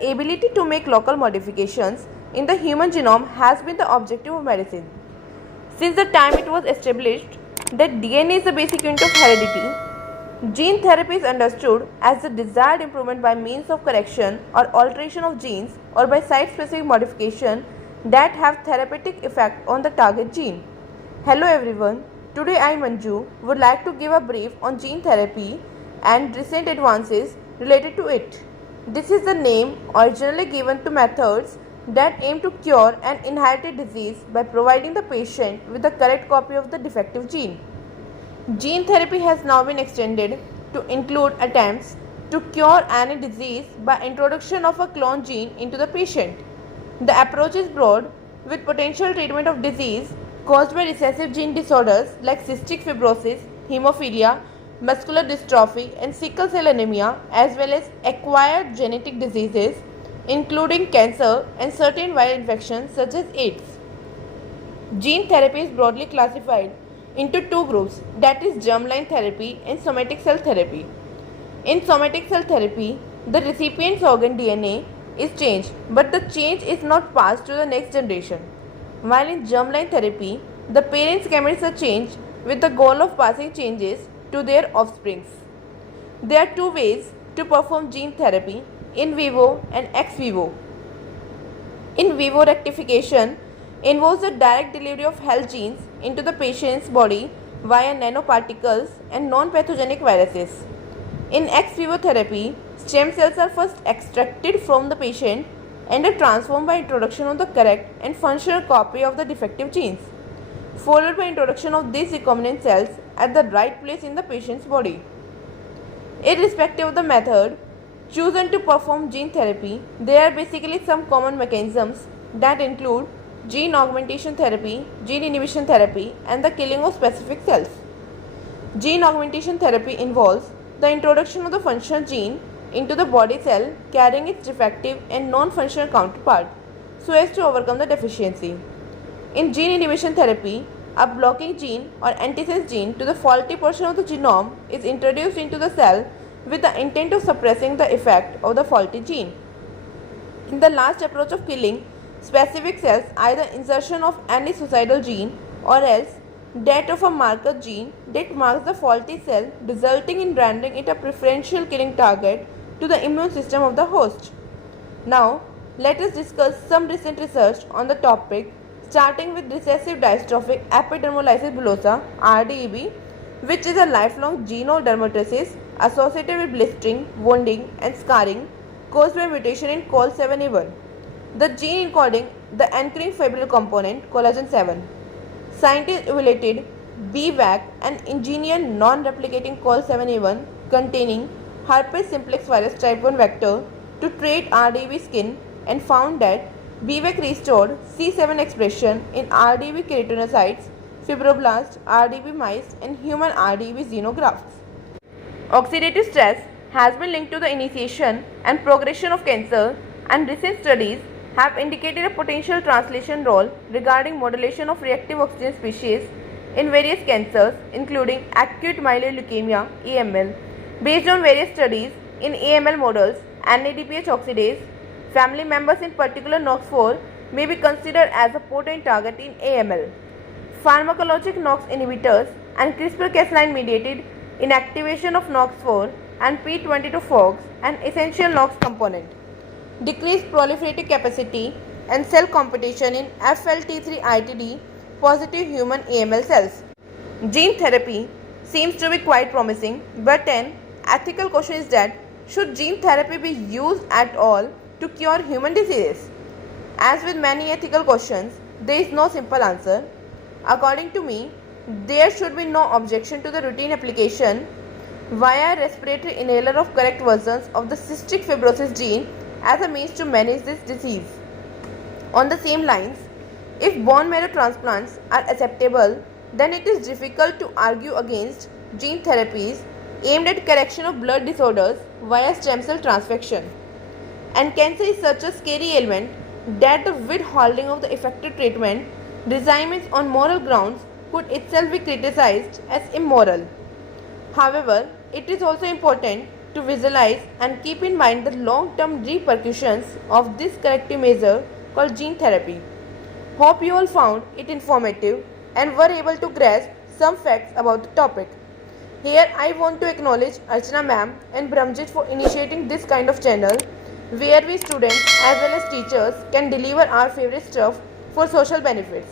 The ability to make local modifications in the human genome has been the objective of medicine. Since the time it was established that DNA is the basic unit of heredity, gene therapy is understood as the desired improvement by means of correction or alteration of genes or by site-specific modification that have therapeutic effect on the target gene. Hello everyone, today I Manju would like to give a brief on gene therapy and recent advances related to it. This is the name originally given to methods that aim to cure an inherited disease by providing the patient with the correct copy of the defective gene. Gene therapy has now been extended to include attempts to cure any disease by introduction of a clone gene into the patient. The approach is broad, with potential treatment of disease caused by recessive gene disorders like cystic fibrosis, hemophilia, muscular dystrophy, and sickle cell anemia, as well as acquired genetic diseases including cancer and certain viral infections such as AIDS. Gene therapy is broadly classified into two groups, that is germline therapy and somatic cell therapy. In somatic cell therapy, the recipient's organ DNA is changed, but the change is not passed to the next generation. While in germline therapy, the parents' gametes are changed with the goal of passing changes to their offsprings. There are two ways to perform gene therapy, in vivo and ex vivo. In vivo rectification involves the direct delivery of health genes into the patient's body via nanoparticles and non-pathogenic viruses. In ex vivo therapy, stem cells are first extracted from the patient and are transformed by introduction of the correct and functional copy of the defective genes, followed by introduction of these recombinant cells at the right place in the patient's body. Irrespective of the method chosen to perform gene therapy, there are basically some common mechanisms that include gene augmentation therapy, gene inhibition therapy, and the killing of specific cells. Gene augmentation therapy involves the introduction of the functional gene into the body cell carrying its defective and non-functional counterpart so as to overcome the deficiency. In gene inhibition therapy, a blocking gene or antisense gene to the faulty portion of the genome is introduced into the cell with the intent of suppressing the effect of the faulty gene. In the last approach of killing specific cells, either insertion of any suicidal gene or else that of a marker gene that marks the faulty cell, resulting in rendering it a preferential killing target to the immune system of the host. Now, let us discuss some recent research on the topic, starting with recessive dystrophic epidermolysis bullosa (RDEB), which is a lifelong genodermatosis associated with blistering, wounding, and scarring caused by mutation in COL7A1, the gene encoding the anchoring fibril component collagen 7. Scientists evaluated BVAC, an engineered non-replicating COL7A1 containing herpes simplex virus type 1 vector to treat RDEB skin and found that BVAC restored C7 expression in RDEB keratinocytes, fibroblasts, RDEB mice, and human RDEB xenografts. Oxidative stress has been linked to the initiation and progression of cancer, and recent studies have indicated a potential translation role regarding modulation of reactive oxygen species in various cancers, including acute myeloid leukemia (AML). Based on various studies in AML models, NADPH oxidase family members, in particular NOX4, may be considered as a potent target in AML. Pharmacologic NOX inhibitors and CRISPR-Cas9 mediated inactivation of NOX4 and P22-FOXX, an essential NOX component, decreased proliferative capacity and cell competition in FLT3-ITD positive human AML cells. Gene therapy seems to be quite promising, but an ethical question is that should gene therapy be used at all to cure human diseases? As with many ethical questions, there is no simple answer. According to me, there should be no objection to the routine application via respiratory inhaler of correct versions of the cystic fibrosis gene as a means to manage this disease. On the same lines, if bone marrow transplants are acceptable, then it is difficult to argue against gene therapies aimed at correction of blood disorders via stem cell transfection. And cancer is such a scary ailment that the withholding of the effective treatment designs on moral grounds could itself be criticized as immoral. However, it is also important to visualize and keep in mind the long-term repercussions of this corrective measure called gene therapy. Hope you all found it informative and were able to grasp some facts about the topic. Here I want to acknowledge Archana ma'am and Brahmjit for initiating this kind of channel where we students as well as teachers can deliver our favorite stuff for social benefits.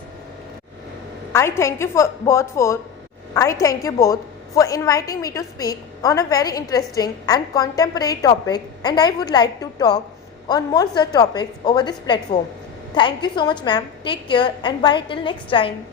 I thank you both for inviting me to speak on a very interesting and contemporary topic, and I would like to talk on more such topics over this platform. Thank you so much ma'am. Take care and bye till next time.